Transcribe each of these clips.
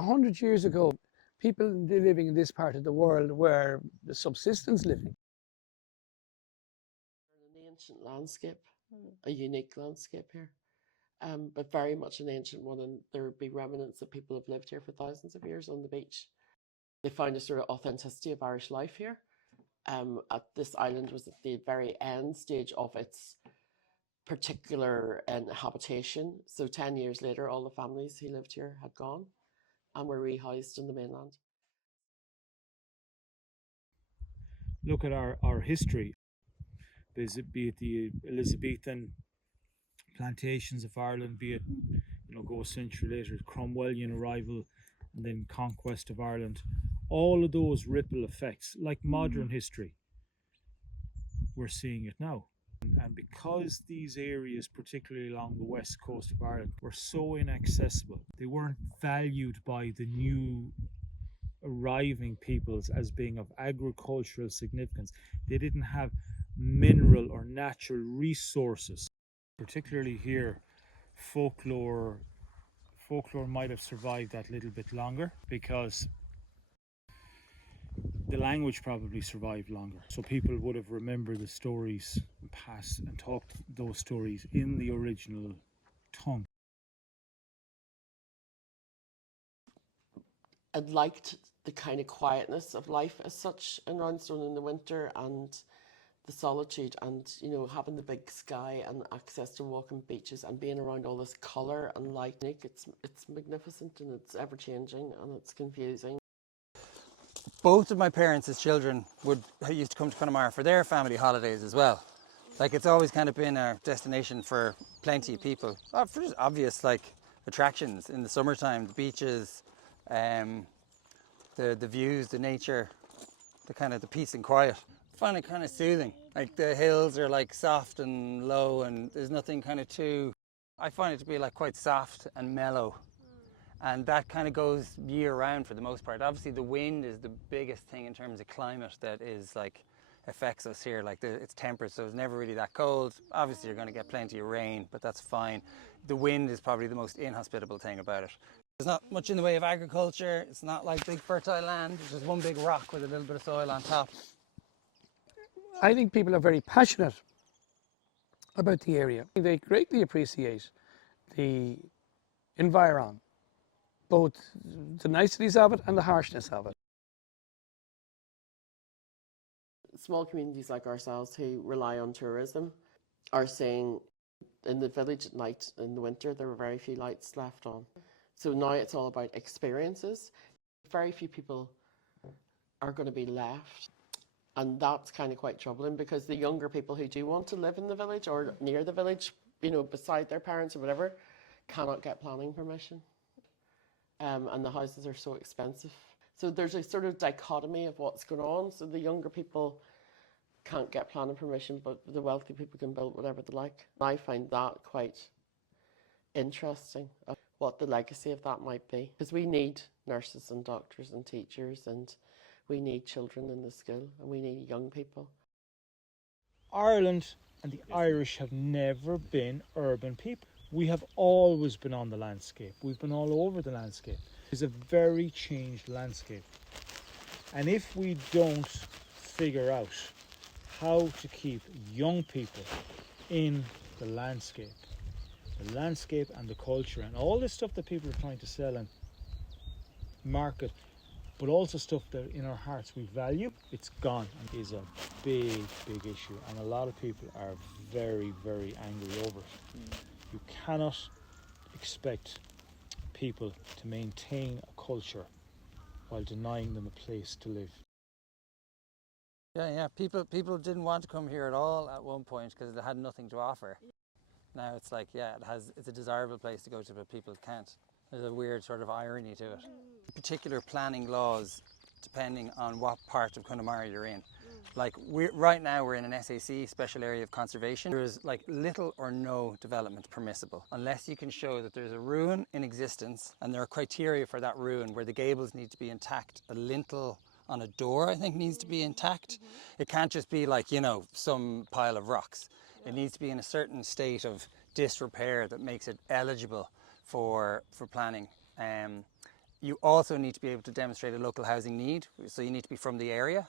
100 years ago, people living in this part of the world were the subsistence living. An ancient landscape, a unique landscape here, but very much an ancient one, and there would be remnants that people have lived here for thousands of years on the beach. They found a sort of authenticity of Irish life here. At this island was at the very end stage of its particular habitation. So 10 years later, all the families who lived here had gone and were rehoused in the mainland. Look at our history. Be it the Elizabethan plantations of Ireland, be it, go a century later, Cromwellian arrival and then conquest of Ireland. All of those ripple effects, like modern history, we're seeing it now. And because these areas, particularly along the west coast of Ireland, were so inaccessible, they weren't valued by the new arriving peoples as being of agricultural significance. They didn't have mineral or natural resources. Particularly here, folklore might have survived that little bit longer because the language probably survived longer. So people would have remembered the stories and passed and talked those stories in the original tongue. I liked the kind of quietness of life as such in Roundstone in the winter, and the solitude, and having the big sky and access to walking beaches and being around all this colour and light. It's magnificent, and it's ever changing, and it's confusing. Both of my parents as children used to come to Connemara for their family holidays as well. Like, it's always kind of been a destination for plenty of people. For obvious attractions in the summertime, the beaches, the views, the nature, the peace and quiet. I find it kind of soothing. Like, the hills are soft and low, and there's nothing I find it to be quite soft and mellow. And that kind of goes year round for the most part. Obviously the wind is the biggest thing in terms of climate that is affects us here. It's temperate, so it's never really that cold. Obviously you're going to get plenty of rain, but that's fine. The wind is probably the most inhospitable thing about it. There's not much in the way of agriculture. It's not like big fertile land. It's just one big rock with a little bit of soil on top. I think people are very passionate about the area. They greatly appreciate the environment, both the niceties of it and the harshness of it. Small communities like ourselves who rely on tourism are saying in the village at night in the winter there were very few lights left on. So now it's all about experiences. Very few people are going to be left. And that's kind of quite troubling, because the younger people who do want to live in the village or near the village, beside their parents or whatever, cannot get planning permission. And the houses are so expensive. So there's a sort of dichotomy of what's going on. So the younger people can't get planning permission, but the wealthy people can build whatever they like. I find that quite interesting, of what the legacy of that might be. Because we need nurses and doctors and teachers, and we need children in the school, and we need young people. Ireland and the Irish have never been urban people. We have always been on the landscape. We've been all over the landscape. It's a very changed landscape. And if we don't figure out how to keep young people in the landscape and the culture and all this stuff that people are trying to sell and market, but also stuff that in our hearts we value, it's gone, and is a big issue. And a lot of people are very, very angry over it. You cannot expect people to maintain a culture while denying them a place to live. Yeah. People didn't want to come here at all at one point because it had nothing to offer. Now it's it's a desirable place to go to, but people can't. There's a weird sort of irony to it. Particular planning laws, depending on what part of Connemara you're in. Right now we're in an SAC, Special Area of Conservation. There's little or no development permissible unless you can show that there's a ruin in existence and there are criteria for that ruin where the gables need to be intact. A lintel on a door, I think, needs to be intact. It can't just be some pile of rocks. It needs to be in a certain state of disrepair that makes it eligible for planning. You also need to be able to demonstrate a local housing need, so you need to be from the area.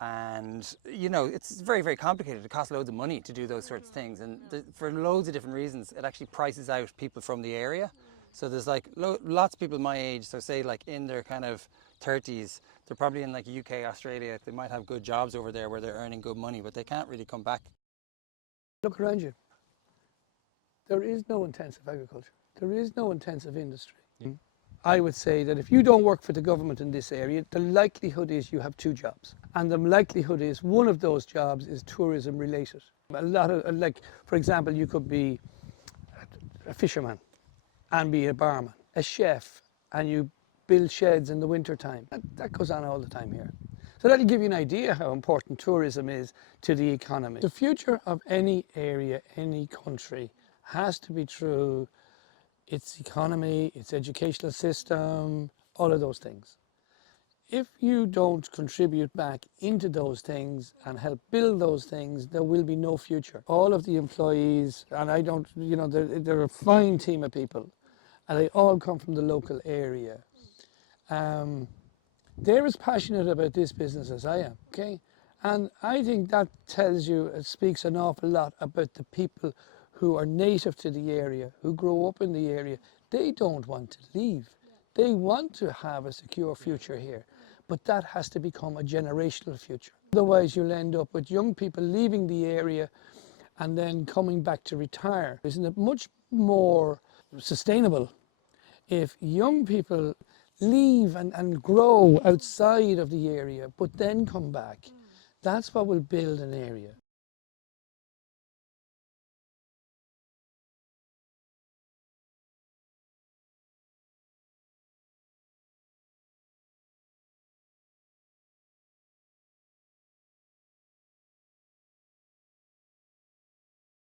And you know, it's very, very complicated. It costs loads of money to do those sorts of things, and for loads of different reasons, it actually prices out people from the area. So there's like lots of people my age, so say like in their kind of 30s, they're probably in like UK, Australia, they might have good jobs over there where they're earning good money, but they can't really come back. Look around you. There is no intensive agriculture. There is no intensive industry. I would say that if you don't work for the government in this area, the likelihood is you have 2 jobs. And the likelihood is one of those jobs is tourism related. A lot of, like, for example, you could be a fisherman and be a barman, a chef, and you build sheds in the winter time. That goes on all the time here. So that'll give you an idea how important tourism is to the economy. The future of any area, any country, has to be through its economy, its educational system, all of those things. If you don't contribute back into those things and help build those things, there will be no future. All of the employees, and I don't, you know, they're a fine team of people, and they all come from the local area. They're as passionate about this business as I am, okay? And I think that tells you, it speaks an awful lot about the people who are native to the area, who grow up in the area. They don't want to leave. They want to have a secure future here, but that has to become a generational future. Otherwise, you'll end up with young people leaving the area and then coming back to retire. Isn't it much more sustainable if young people leave and grow outside of the area, but then come back? That's what will build an area.